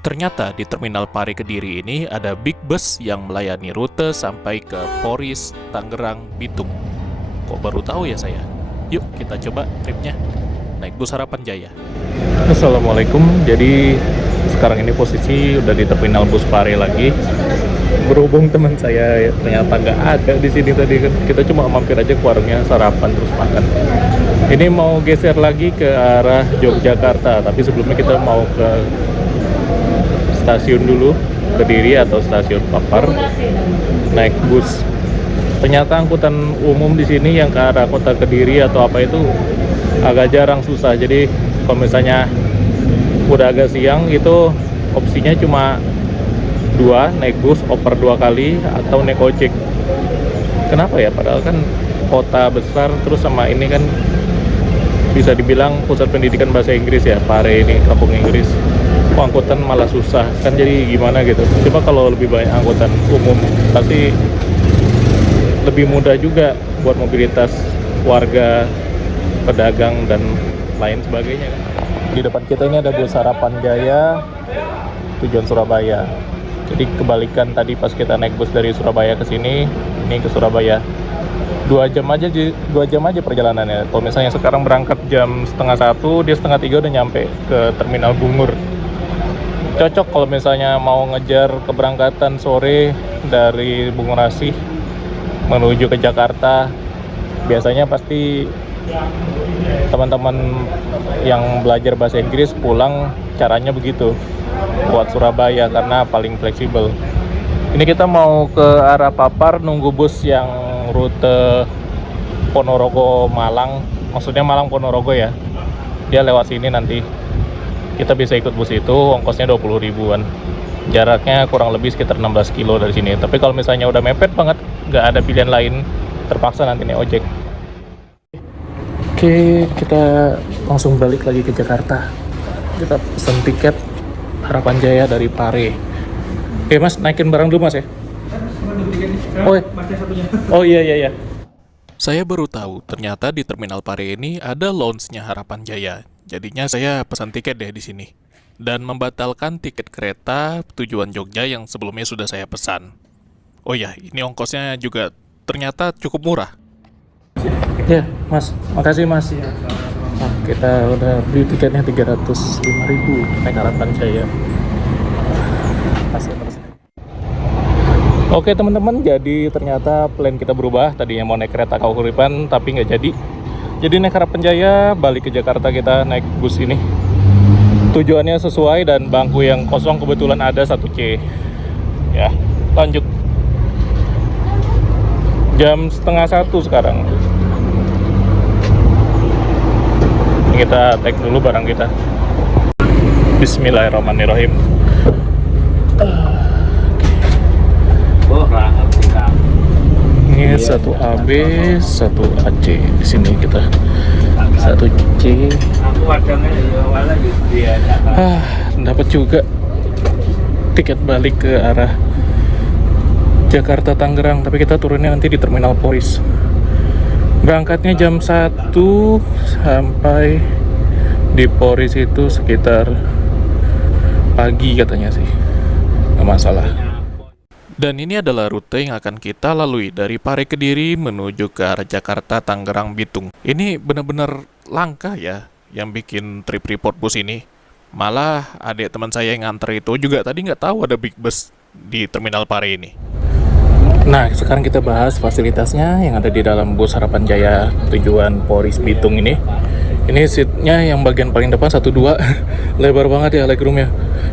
Ternyata di Terminal Pare Kediri ini ada big bus yang melayani rute sampai ke Poris, Tangerang, Bitung. Kok baru tahu ya saya? Yuk kita coba tripnya. Naik bus Harapan Jaya. Assalamualaikum. Jadi sekarang ini posisi udah di Terminal Bus Pare lagi. Berhubung teman saya ternyata nggak ada di sini tadi kan, kita cuma mampir aja ke warungnya sarapan terus makan. Ini mau geser lagi ke arah Yogyakarta, tapi sebelumnya kita mau ke stasiun dulu, Kediri atau stasiun Papar, naik bus. Ternyata angkutan umum di sini yang ke arah kota Kediri atau apa itu agak jarang, susah. Jadi kalau misalnya udah agak siang itu opsinya cuma dua, naik bus oper 2 kali atau naik ojek. Kenapa ya? Padahal kan kota besar, terus sama ini kan bisa dibilang pusat pendidikan bahasa Inggris ya, Pare ini kampung Inggris. Kok angkutan malah susah kan, jadi gimana gitu. Coba kalau lebih banyak angkutan umum pasti lebih mudah juga buat mobilitas warga, pedagang dan lain sebagainya kan. Di depan kita ini ada bus Harapan Jaya tujuan Surabaya. Jadi kebalikan tadi pas kita naik bus dari Surabaya ke sini, ini ke Surabaya 2 jam aja perjalanannya. Kalau misalnya sekarang berangkat jam setengah 1, dia setengah 3 udah nyampe ke Terminal Bungur. Cocok kalau misalnya mau ngejar keberangkatan sore dari Bungurasi menuju ke Jakarta. Biasanya pasti teman-teman yang belajar bahasa Inggris pulang caranya begitu, buat Surabaya karena paling fleksibel. Ini kita mau ke arah Papar, nunggu bus yang rute Ponorogo Malang, maksudnya Malang Ponorogo ya. Dia lewat sini nanti. Kita bisa ikut bus itu, ongkosnya 20 ribuan. Jaraknya kurang lebih sekitar 16 kilo dari sini. Tapi kalau misalnya udah mepet banget, nggak ada pilihan lain, terpaksa nanti naik ojek. Oke, kita langsung balik lagi ke Jakarta. Kita pesen tiket Harapan Jaya dari Pare. Oke mas, naikin barang dulu mas ya. Oh iya. Saya baru tahu ternyata di Terminal Pare ini ada lounge-nya Harapan Jaya. Jadinya saya pesan tiket deh di sini dan membatalkan tiket kereta tujuan Jogja yang sebelumnya sudah saya pesan. Oh ya, ini ongkosnya juga ternyata cukup murah. Ya, Mas. Makasih, Mas. Nah, kita udah beli tiketnya 305.000 naik Harapan Jaya. Oke teman-teman, jadi ternyata plan kita berubah. Tadinya mau naik kereta Kahuripan, tapi nggak jadi. Jadi naik Harapan Jaya, balik ke Jakarta kita naik bus ini. Tujuannya sesuai dan bangku yang kosong kebetulan ada 1C. Ya, lanjut. Jam setengah 1 sekarang. Kita take dulu barang kita. Bismillahirrahmanirrahim. Ini 1 AB, 1 AC. Di sini kita 1C. Dapat juga tiket balik ke arah Jakarta Tangerang, tapi kita turunnya nanti di Terminal Poris. Berangkatnya jam 1 sampai di Poris itu sekitar pagi katanya sih, nggak masalah. Dan ini adalah rute yang akan kita lalui dari Pare Kediri menuju ke arah Jakarta, Tangerang, Bitung. Ini benar-benar langka ya yang bikin trip report bus ini. Malah adik teman saya yang nganter itu juga tadi nggak tahu ada big bus di Terminal Pare ini. Nah, sekarang kita bahas fasilitasnya yang ada di dalam bus Harapan Jaya tujuan Poris Bitung ini. Ini seatnya yang bagian paling depan 1-2 lebar banget ya legroomnya,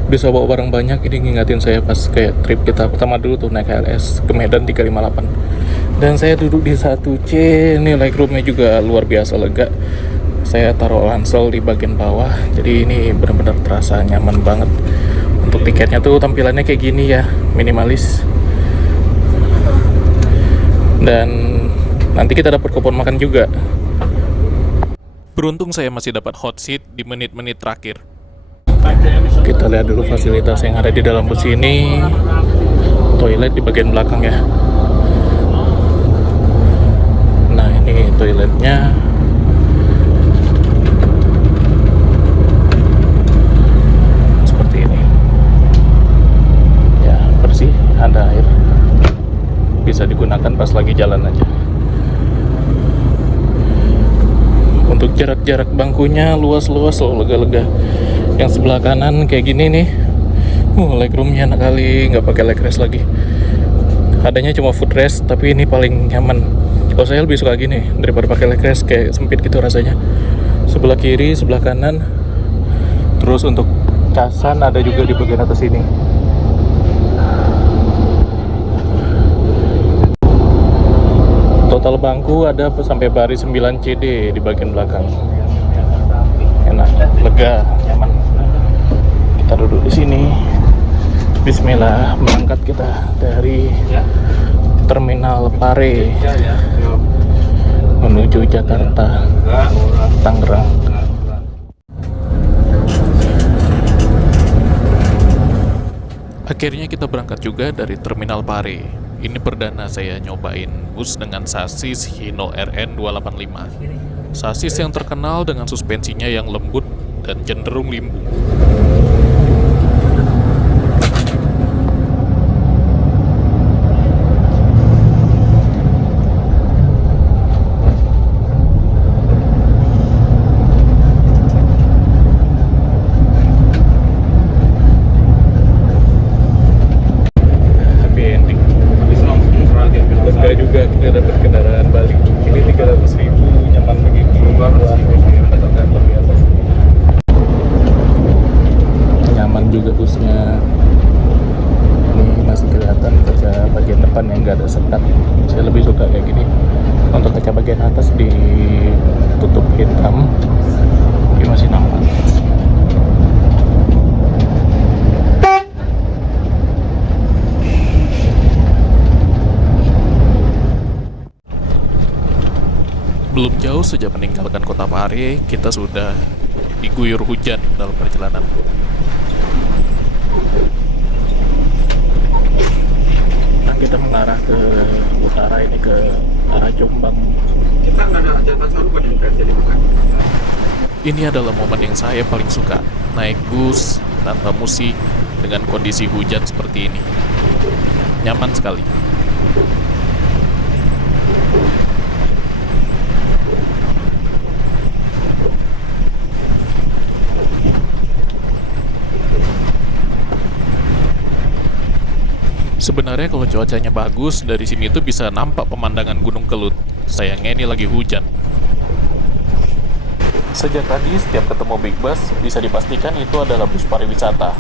bisa bawa barang banyak. Ini ngingatin saya pas kayak trip kita pertama dulu tuh naik HLS ke Medan 358. Dan saya duduk di 1C, ini legroomnya juga luar biasa lega. Saya taruh ransel di bagian bawah, jadi ini benar-benar terasa nyaman banget. Untuk tiketnya tuh tampilannya kayak gini ya, minimalis. Dan nanti kita dapat kupon makan juga. Beruntung saya masih dapat hot seat di menit-menit terakhir. Kita lihat dulu fasilitas yang ada di dalam bus ini. Toilet di bagian belakang ya. Nah, ini toiletnya. Seperti ini. pas lagi jalan aja. Untuk jarak-jarak bangkunya luas-luas loh, lega-lega. Yang sebelah kanan kayak gini nih, legroomnya enak kali, nggak pakai leg rest lagi. Adanya cuma footrest, tapi ini paling nyaman. Kalau saya lebih suka gini daripada pakai leg rest, kayak sempit gitu rasanya. Sebelah kiri, sebelah kanan. Terus untuk casan ada juga di bagian atas ini. Total bangku ada sampai baris 9 CD di bagian belakang. Enak, lega, nyaman. Kita duduk di sini. Bismillah, berangkat kita dari Terminal Pare menuju Jakarta, Tangerang. Akhirnya kita berangkat juga dari Terminal Pare. Ini perdana saya nyobain bus dengan sasis Hino RN 285. Sasis yang terkenal dengan suspensinya yang lembut dan cenderung limbung. Juga kita dapat kendaraan balik ini 300.000, nyaman begitu, nyaman juga busnya. Ini masih kelihatan kaca bagian depan yang nggak ada sekat. Saya lebih suka kayak gini. Untuk kaca bagian atas ditutup hitam, ini masih nampak. Belum jauh sejak meninggalkan kota Pare, kita sudah diguyur hujan dalam perjalanan. Nah, kita mengarah ke utara ini, ke arah Jombang. Kita nggak ada jatah saru pada jadi bukan. Ini adalah momen yang saya paling suka, naik bus tanpa musik dengan kondisi hujan seperti ini. Nyaman sekali. Sebenarnya kalau cuacanya bagus, dari sini tuh bisa nampak pemandangan Gunung Kelut. Sayangnya ini lagi hujan. Sejak tadi, setiap ketemu Big Bus, bisa dipastikan itu adalah bus pariwisata.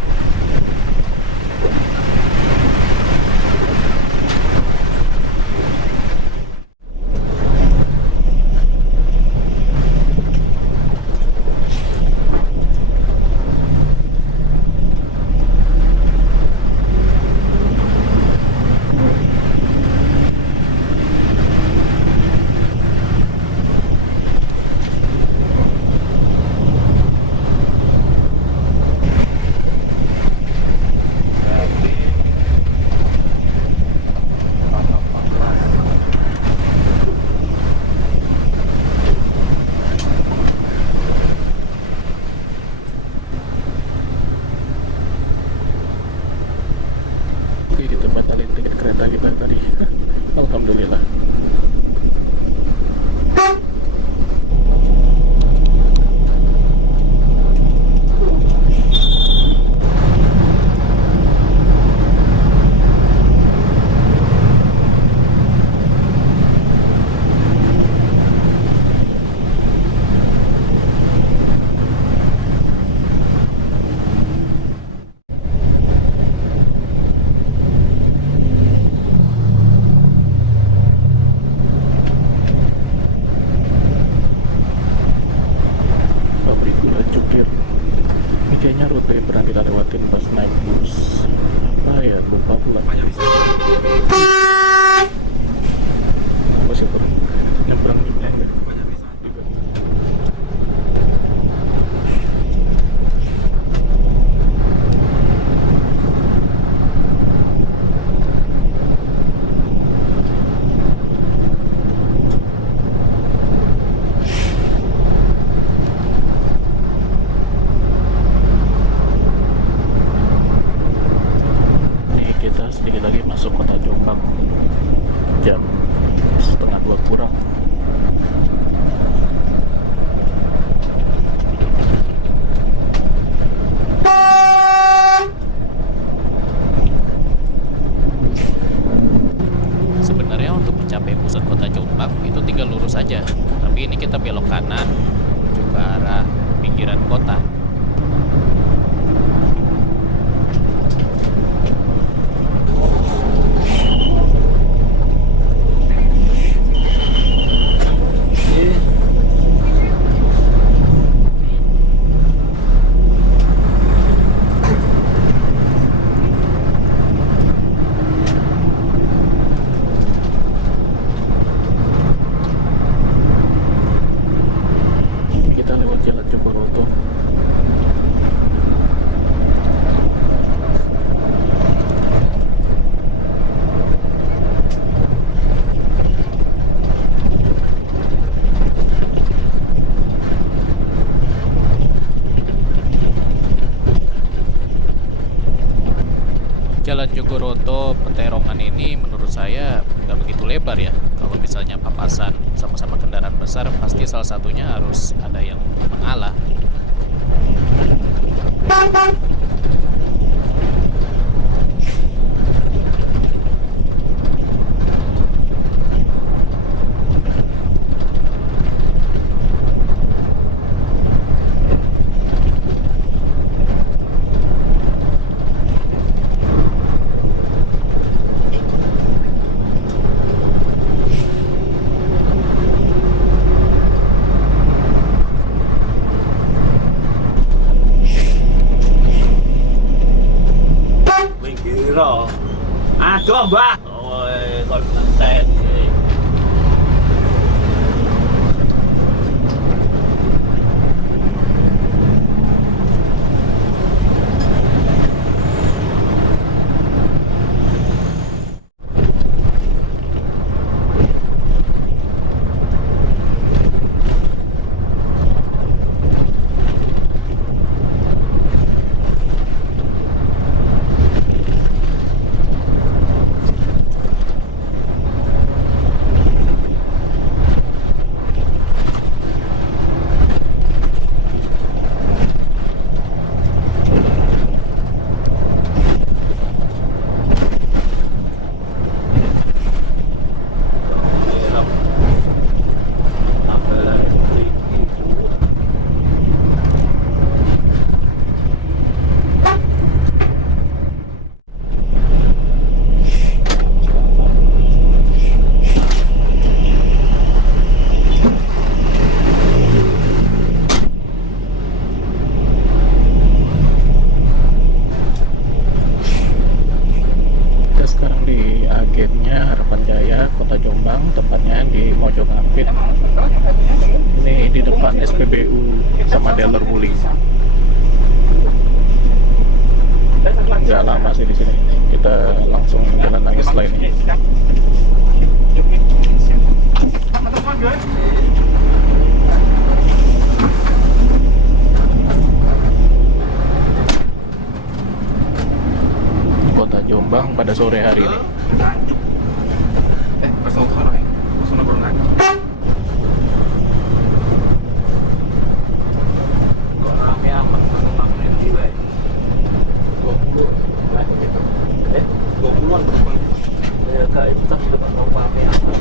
Oke, kita batalin tiket kereta kita tadi. Alhamdulillah. Pabrik gula Cukir. Ini kayaknya rute yang pernah kita lewatin pas naik bus. Apa ya, lupa pula. Apa sih pun nyebrang nyebrang deh. Nih kita sedikit lagi masuk kota Jombang. jam setengah 2 kurang. Sebenarnya untuk mencapai pusat kota Jombang itu tinggal lurus saja, tapi ini kita belok kanan menuju ke arah pinggiran kota. Kita lewat Jalan Jogoroto. Jalan Jogoroto Peterongan ini menurut saya nggak begitu lebar ya. Kalau misalnya papasan sama-sama kendaraan besar, pasti salah satunya harus ada yang mengalah. Rồi. À Jombang. Ôi, còn tên gì? Sekarang di agennya Harapan Jaya, Kota Jombang, tepatnya di Mojokerto. Ini di depan SPBU sama dealer Wuling. Nggak lama sih di sini. Kita langsung jalan lagi setelah ini. Kota Jombang pada sore hari ini. Pasal sana ya. Pasal berenang. Kok rame amat penumpangnya gila ya? 20 20-an penumpang. Ya kak, itu tapi dapat mau rame amat.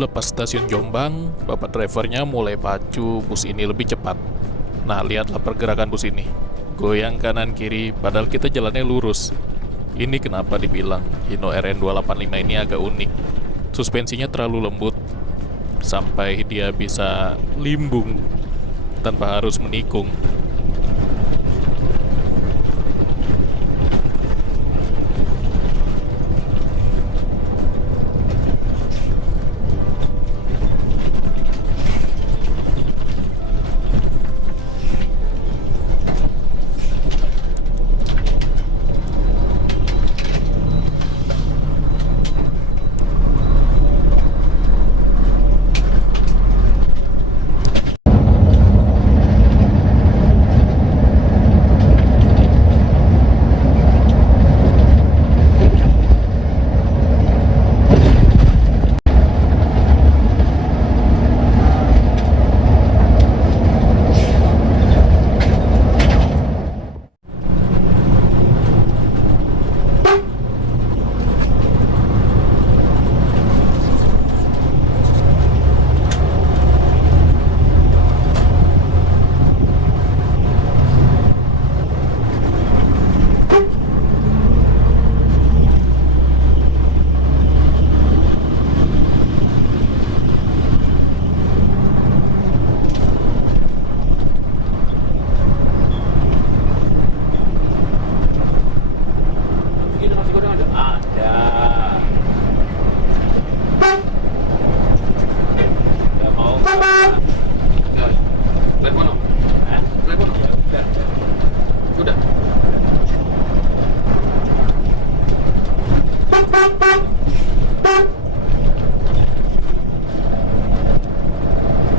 Lepas stasiun Jombang, bapak drivernya mulai pacu bus ini lebih cepat. Nah, lihatlah pergerakan bus ini. Goyang kanan kiri, padahal kita jalannya lurus. Ini kenapa dibilang Hino RN285 ini agak unik. Suspensinya terlalu lembut, sampai dia bisa limbung tanpa harus menikung. Begini nasi goreng ada? Ada. Gak mau nggak? Telepon dong. Hah? Telepon dong. Ya udah. Sudah.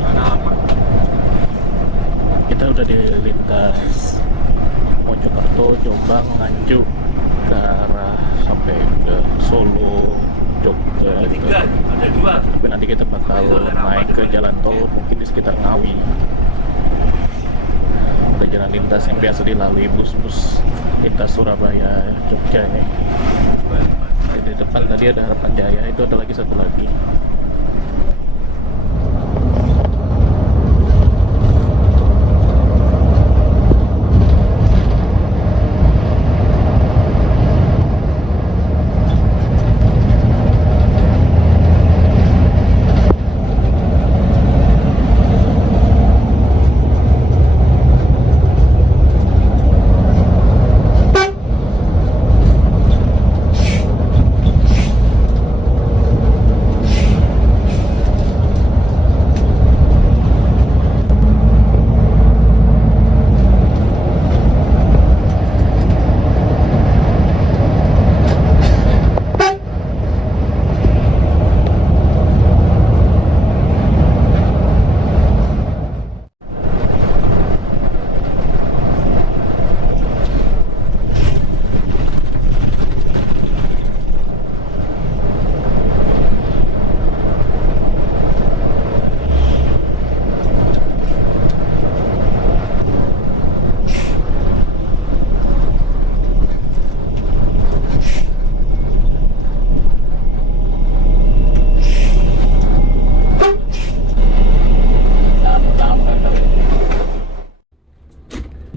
Mana apa? Kita udah di lintas Mojokerto, Jombang, Nganjuk ke arah sampai ke Solo, Jogja. Ada tiga, ada dua. Tapi nanti kita bakal naik ke jalan tol mungkin di sekitar Ngawi. Ada jalan lintas yang biasa dilalui bus-bus lintas Surabaya, Jogja nih. Di depan tadi ada Harapan Jaya, itu ada lagi satu lagi.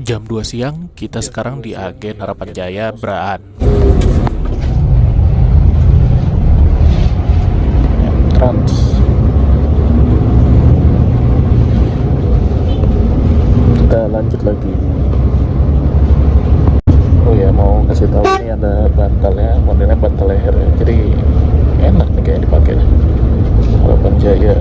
Jam 2 siang, kita sekarang di agen Harapan Jaya, Braan. Trans. Kita lanjut lagi. Oh ya, mau kasih tahu ini ada bantalnya, modelnya bantal leher ya. Jadi enak nih kayak dipakai. Harapan Jaya.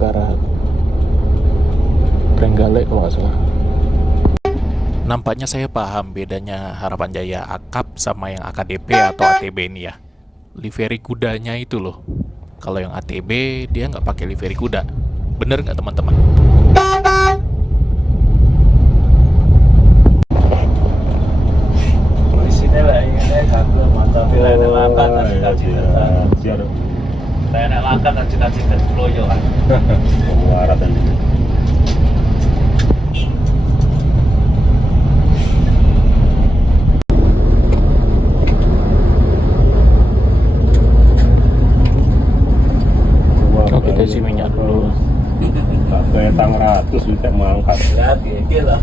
Ke arah Trenggalek kalau nggak salah. Nampaknya saya paham bedanya Harapan Jaya AKAP sama yang AKDP atau ATB ini ya. Livery kudanya itu loh. Kalau yang ATB dia nggak pakai livery kuda. Bener nggak teman-teman? Saya nak langkah dan cita-cita loyo kan. Waratan ini. Oh, kita isi minyak dulu. Kayak tang ratus bisa mengangkat. Berarti gila.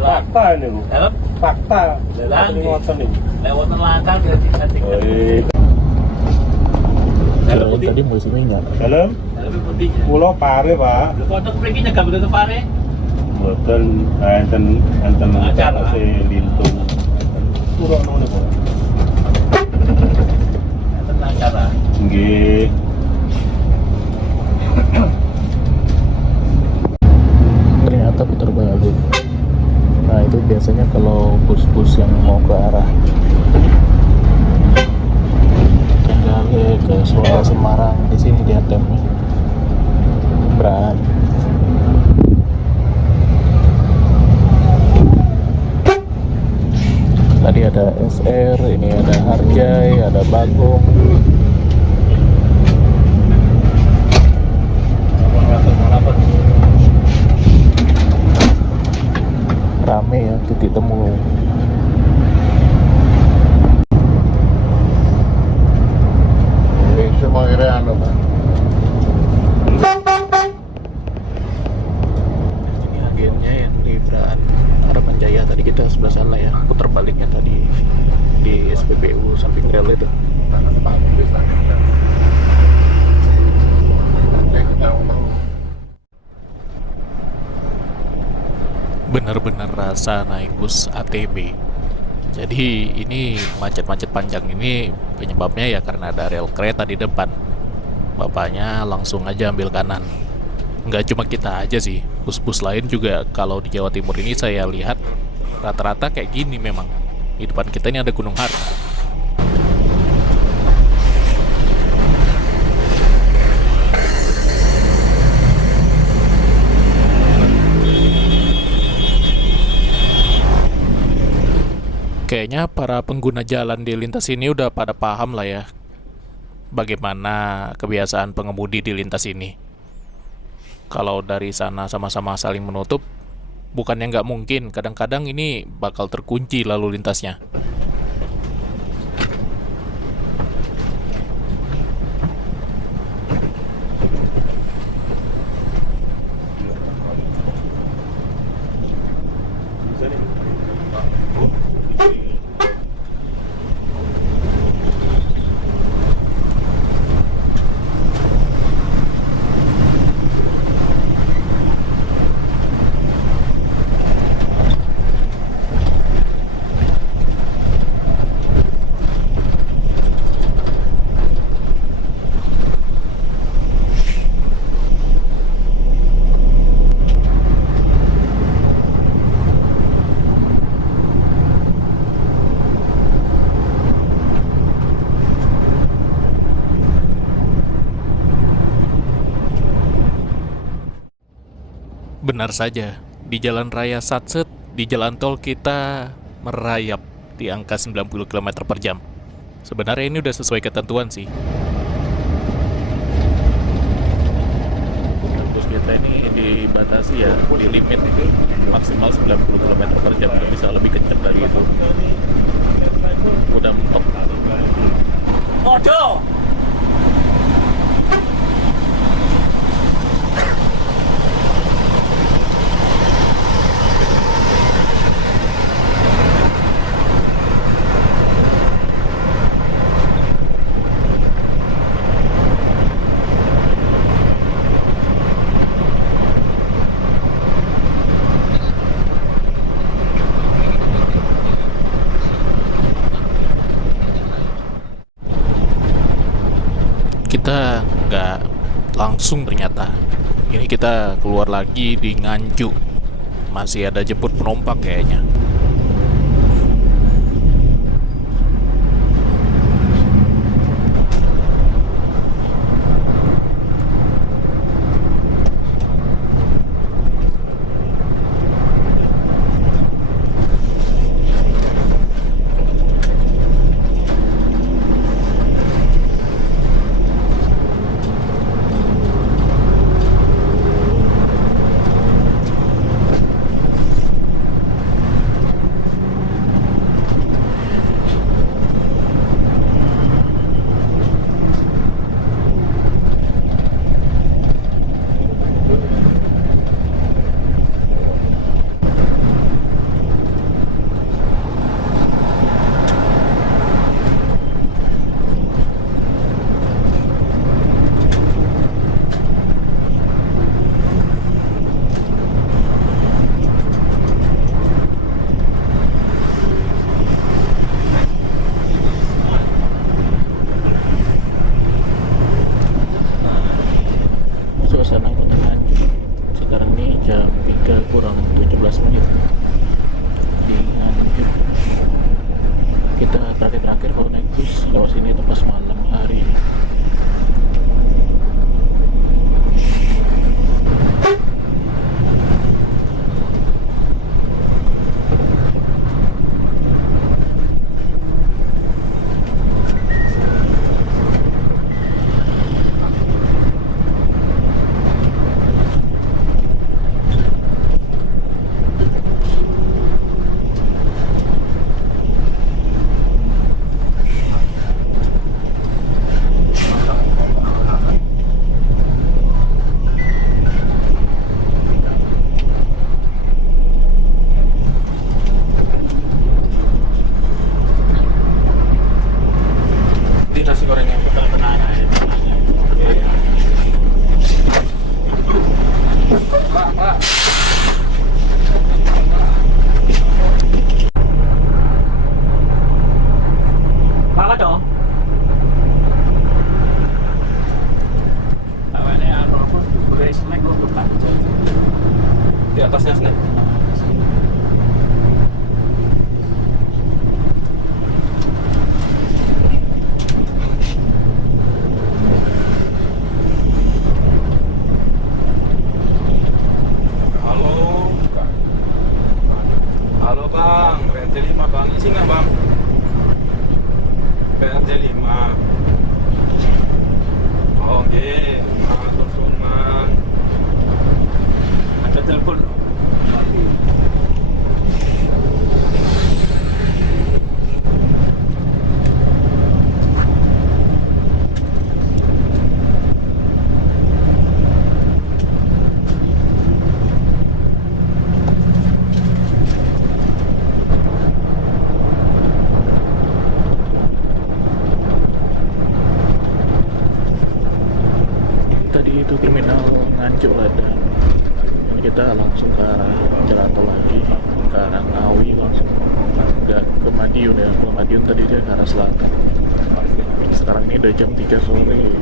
Fakta ini bu. Dalam Fakta. Lagi. Ngoten ini. lewat langkah ke cita-cita. Oi. Dalam putih. Tadi mau isi minyak. Dalam Dalam putihnya. pulau pare pak. Lu kotak pergi nyegah betul pare. Boten enten Acara. si lintung. Pulau nong pak. Tenang cara. Nggih. Ternyata putar balik. Nah itu biasanya kalau bus-bus yang mau ke arah Tenggale ke Solo Semarang di sini dia temnya berat. Tadi ada SR, ini ada Harjai, ada Bagong. Rame ya titik temu. Semua area anu pak. Ini agennya yang di Braan Harapan Jaya. Tadi kita sebelah sana ya, putar baliknya tadi di SPBU samping rel itu. Benar-benar rasa naik bus ATB. Jadi ini macet-macet panjang ini penyebabnya ya karena ada rel kereta di depan. Bapaknya langsung aja ambil kanan. Nggak cuma kita aja sih, bus-bus lain juga kalau di Jawa Timur ini saya lihat rata-rata kayak gini memang. Di depan kita ini ada Gunung Harta. Kayaknya para pengguna jalan di lintas ini udah pada paham lah ya bagaimana kebiasaan pengemudi di lintas ini. Kalau dari sana sama-sama saling menutup, bukannya nggak mungkin, kadang-kadang ini bakal terkunci lalu lintasnya. Benar saja, di jalan raya Satset, di jalan tol kita merayap di angka 90 km per jam. Sebenarnya ini udah sesuai ketentuan sih. Bus kita ini dibatasi ya, di limit maksimal 90 km per jam, nggak bisa lebih kencang dari itu. Udah mentok. Bodoh. Kita nggak langsung ternyata. Ini kita keluar lagi di Nganjuk. Masih ada jemput penumpang kayaknya. bagus lewat sini itu pas malam hari. Ini nasi goreng yang betul. Pak. Apa dong? Awalnya apa boleh snack lo bukan? Di atasnya snack. Halo Bang, PRJ 5 Bang, isi nggak Bang? PRJ 5. Oh nggih, susun Bang. Ada telepon. Tadi itu terminal Nganjuk Ladang. Ini kita langsung ke arah jalan tol lagi, ke arah Ngawi langsung. Nggak ke Madiun ya, ke Madiun tadi dia ke arah selatan. Sekarang ini udah jam 3 sore.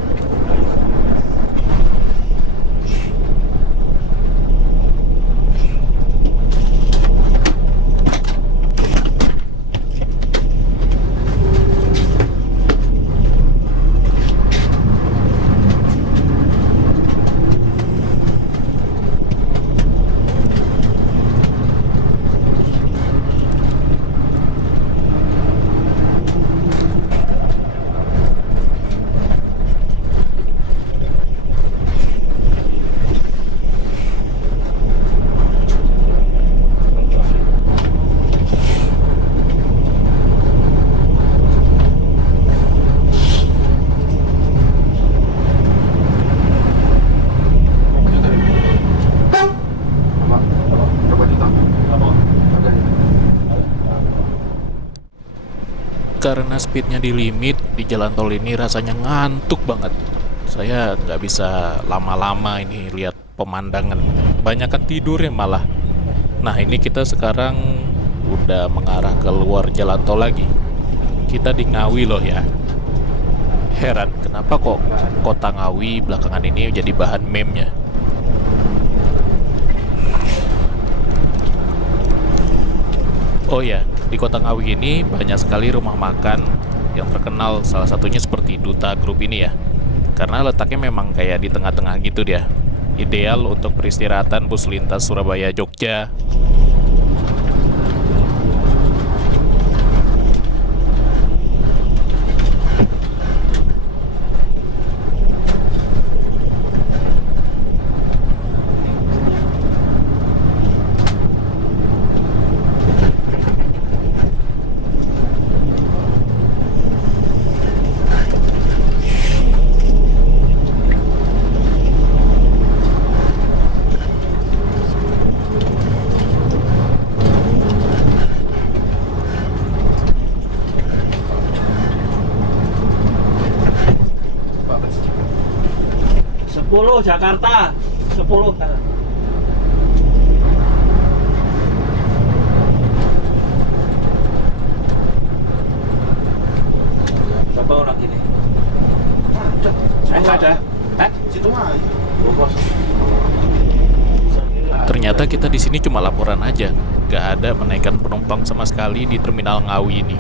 Karena speednya di limit di jalan tol ini rasanya ngantuk banget. Saya nggak bisa lama-lama ini lihat pemandangan. Banyakan tidur ya malah. Nah ini kita sekarang udah mengarah keluar jalan tol lagi. Kita di Ngawi loh ya. Heran kenapa kok kota Ngawi belakangan ini jadi bahan meme-nya. Oh ya, di kota Ngawi ini banyak sekali rumah makan yang terkenal, salah satunya seperti Duta Group ini ya. Karena letaknya memang kayak di tengah-tengah gitu dia. Ideal untuk peristirahatan bus lintas Surabaya Jogja. Jakarta 10 kan. Berapa orang ini? Enggak ada. Situ mah. Ternyata kita di sini cuma laporan aja, gak ada menaikkan penumpang sama sekali di terminal Ngawi ini.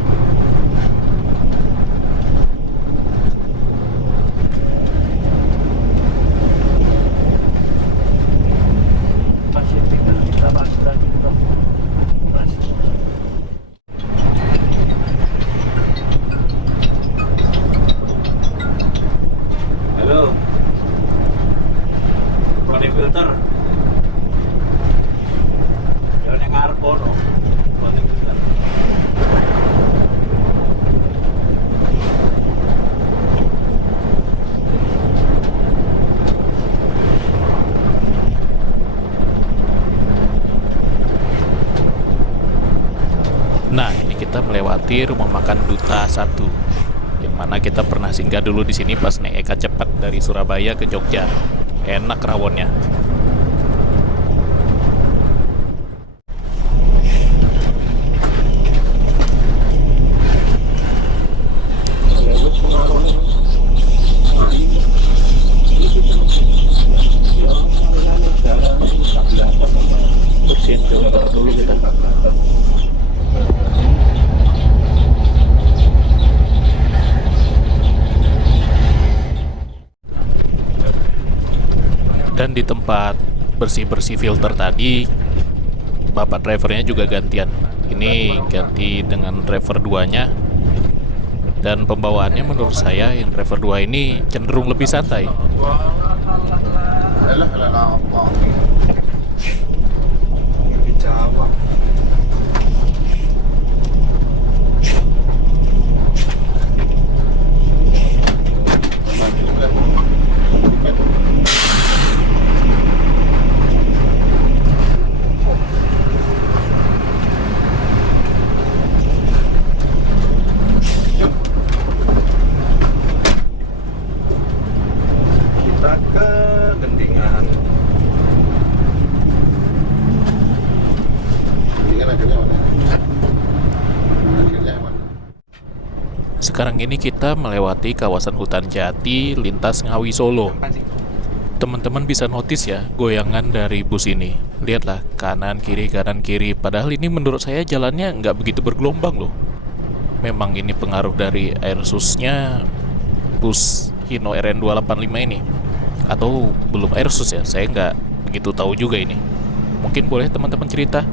muter. Jalan yang ngarep kono. Balik muter. Nah, ini kita melewati rumah makan Duta 1, yang mana kita pernah singgah dulu di sini pas naik Eka cepat dari Surabaya ke Jogja. Enak rawonnya. Bersihin filter dulu kita. Dan di tempat bersih-bersih filter tadi, bapak drivernya juga gantian. Ini ganti dengan driver 2-nya. Dan pembawaannya menurut saya yang driver 2 ini cenderung lebih santai. Di Jawa. Kita ke Gendingan. Sekarang ini kita melewati kawasan hutan jati lintas Ngawi Solo. Teman-teman bisa notice ya goyangan dari bus ini. Lihatlah kanan kiri. Padahal ini menurut saya jalannya nggak begitu bergelombang loh. Memang ini pengaruh dari airsusnya bus Hino RN 285 ini. Atau belum airsus ya, saya nggak begitu tahu juga ini. Mungkin boleh teman-teman cerita.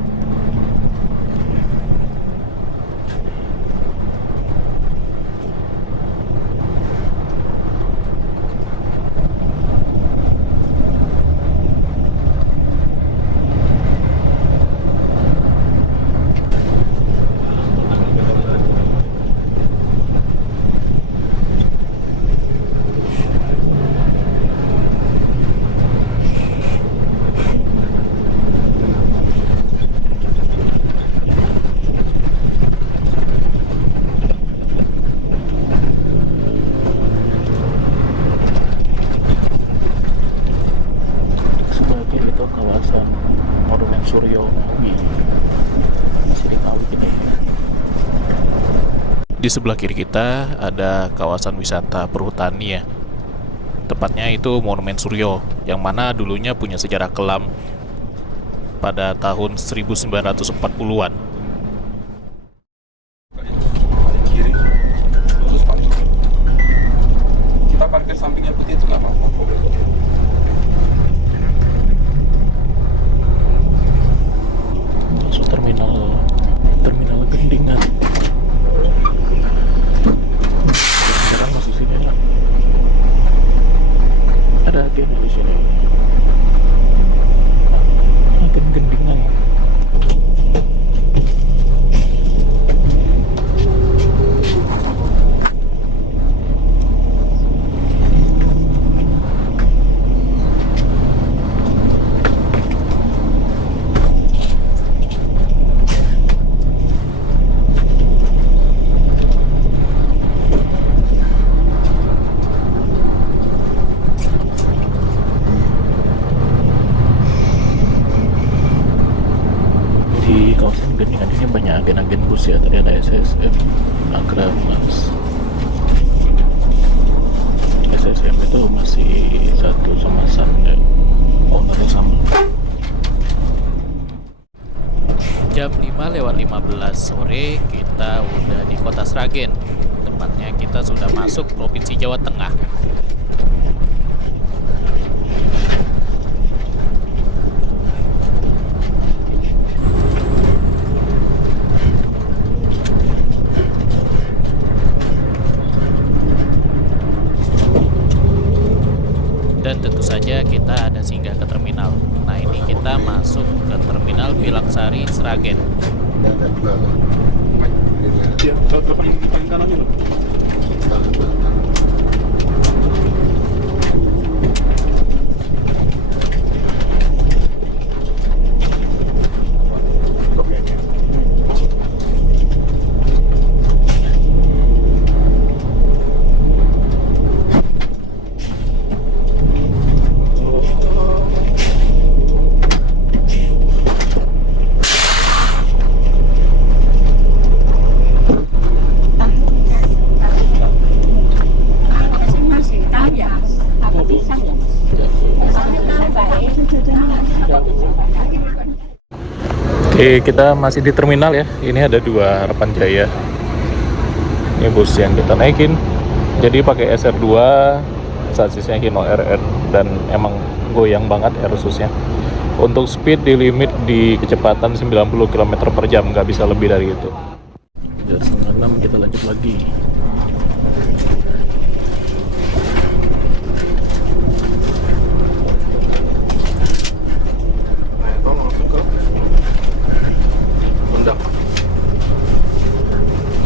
Sebelah kiri itu kawasan Monumen Suryo Ngawi. Masih di Ngawi ini. Di sebelah kiri kita ada kawasan wisata perhutani ya. Tepatnya itu Monumen Suryo, yang mana dulunya punya sejarah kelam pada tahun 1940-an. Kiri. Terus parkir. Kita parkir sampingnya putih itu nggak apa-apa. Masuk terminal Gendingan. Sekarang masuk sini lah. Ada agen di sini. Agen Gendingan. Di kawasan Gendingan ini banyak agen-agen bus ya. Tadi ada SSM, Agramas. SSM itu masih satu sama ya. Ownernya sama. Jam 5:15 sore kita udah di Kota Sragen. Tepatnya kita sudah masuk Provinsi Jawa Tengah. Dan tentu saja kita ada singgah ke terminal. Nah, ini kita masuk ke terminal Pilangsari Sragen. Iya, ke paling kanannya loh. Oke, kita masih di terminal ya. Ini ada 2 Harapan Jaya. Ini bus yang kita naikin. Jadi pakai SR2, sasisnya Hino RR, dan emang goyang banget Airsusnya. Untuk speed di limit di kecepatan 90 km per jam, nggak bisa lebih dari itu. Jam 5:30 kita lanjut lagi. Nah, itu langsung ke Undang.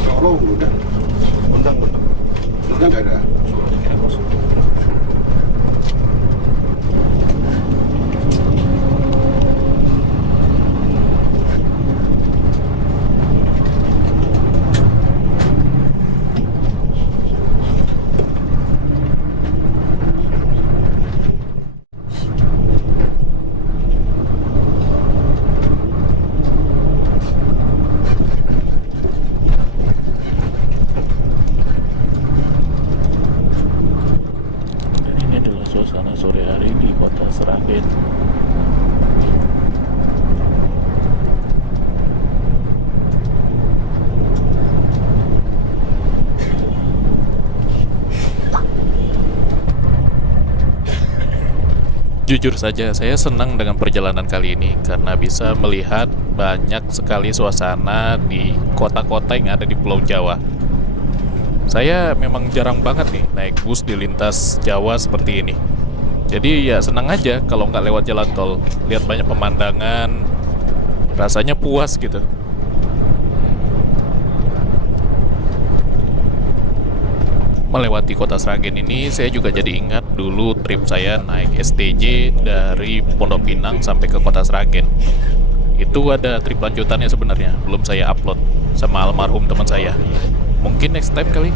Solo udah, Undang. udah nggak ada. Solo kira kosong. Dan ini adalah suasana sore hari di kota Sragen. Jujur saja, saya senang dengan perjalanan kali ini karena bisa melihat banyak sekali suasana di kota-kota yang ada di Pulau Jawa. Saya memang jarang banget nih naik bus di lintas Jawa seperti ini. Jadi ya senang aja kalau nggak lewat jalan tol, lihat banyak pemandangan, rasanya puas gitu. Melewati kota Sragen ini, saya juga jadi ingat dulu trip saya naik STJ dari Pondok Pinang sampai ke kota Sragen. Itu ada trip lanjutannya sebenarnya, belum saya upload sama almarhum teman saya. Mungkin next time kali,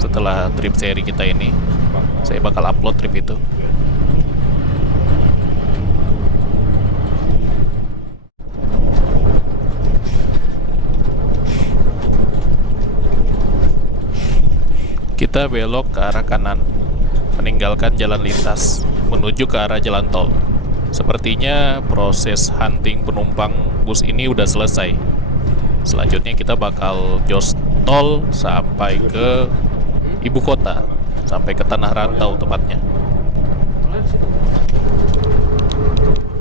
setelah trip seri kita ini, saya bakal upload trip itu. Kita belok ke arah kanan, meninggalkan jalan lintas, menuju ke arah jalan tol. Sepertinya proses hunting penumpang bus ini udah selesai. Selanjutnya kita bakal jos tol sampai ke ibu kota, sampai ke Tanah Rantau tepatnya.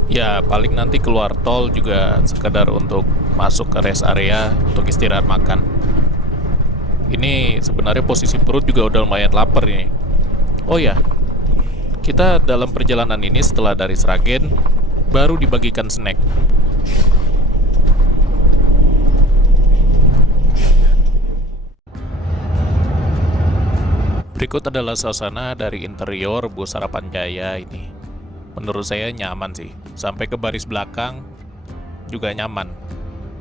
Ya, paling nanti keluar tol juga sekedar untuk masuk ke rest area untuk istirahat makan. Ini sebenarnya posisi perut juga udah lumayan lapar ini. Oh ya, kita dalam perjalanan ini setelah dari Sragen baru dibagikan snack. Berikut adalah suasana dari interior bus Harapan Jaya ini. Menurut saya nyaman sih, sampai ke baris belakang juga nyaman.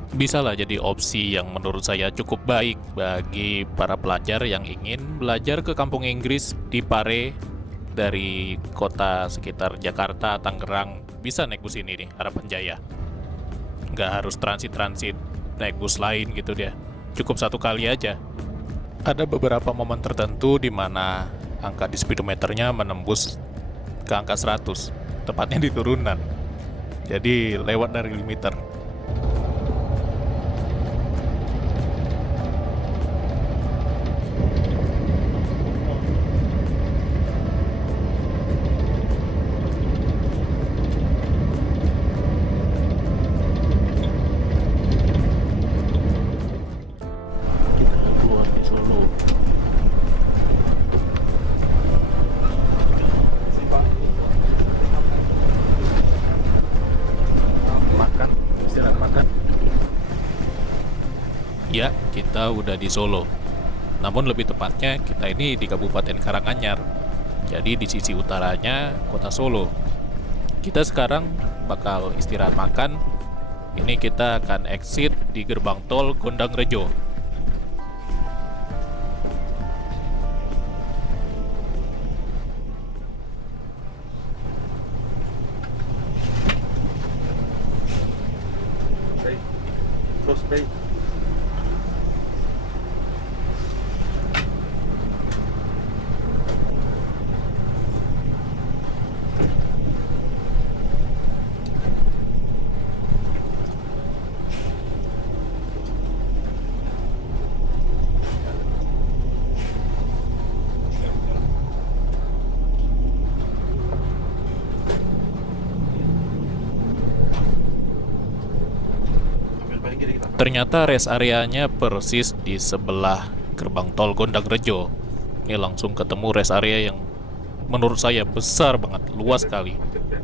Bisa lah jadi opsi yang menurut saya cukup baik bagi para pelajar yang ingin belajar ke kampung Inggris di Pare dari kota sekitar Jakarta, Tangerang. Bisa naik bus ini nih, Harapan Jaya. Nggak harus transit-transit, naik bus lain gitu dia. Cukup satu kali aja. Ada beberapa momen tertentu di mana angka di speedometernya menembus ke angka 100, tepatnya di turunan. Jadi lewat dari limiter. Ya, kita udah di Solo. Namun lebih tepatnya kita ini di Kabupaten Karanganyar. Jadi di sisi utaranya kota Solo. Kita sekarang bakal istirahat makan. Ini kita akan exit di gerbang tol Gondang Rejo. Terus baik. Ternyata rest areanya persis di sebelah gerbang tol Gondang Rejo. Ini langsung ketemu rest area yang menurut saya besar banget, luas sekali. Sebelah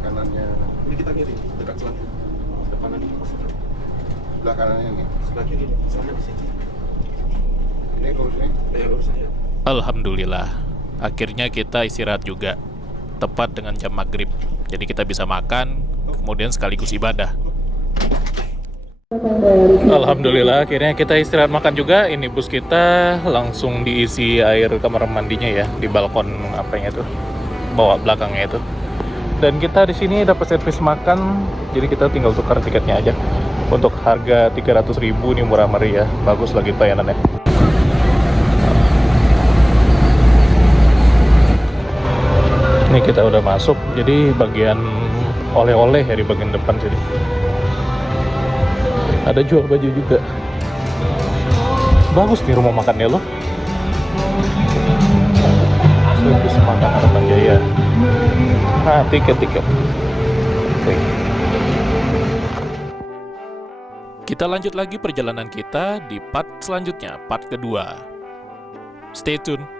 kanannya, Ini kita kiri, dekat selangkah. Depanan ini. sebelah kanannya nih. Sebelah kiri, selangkah di sini. Ini kurusnya. Urusannya. Alhamdulillah, akhirnya kita istirahat juga. Tepat dengan jam maghrib. Jadi kita bisa makan, kemudian sekaligus ibadah. Alhamdulillah, akhirnya kita istirahat makan juga. Ini bus kita langsung diisi air kamar mandinya ya, di balkon apanya itu, bawah belakangnya itu. Dan kita di sini dapat servis makan, jadi kita tinggal tukar tiketnya aja. Untuk harga 300.000 ini murah meriah, bagus lagi pelayanannya. Ini kita udah masuk, jadi bagian oleh-oleh ya di bagian depan sini. Ada jual baju juga. Bagus nih rumah makannya loh. Servis makan Harapan Jaya. Nah, tiket. Oke. Kita lanjut lagi perjalanan kita di part selanjutnya, part kedua. Stay tune.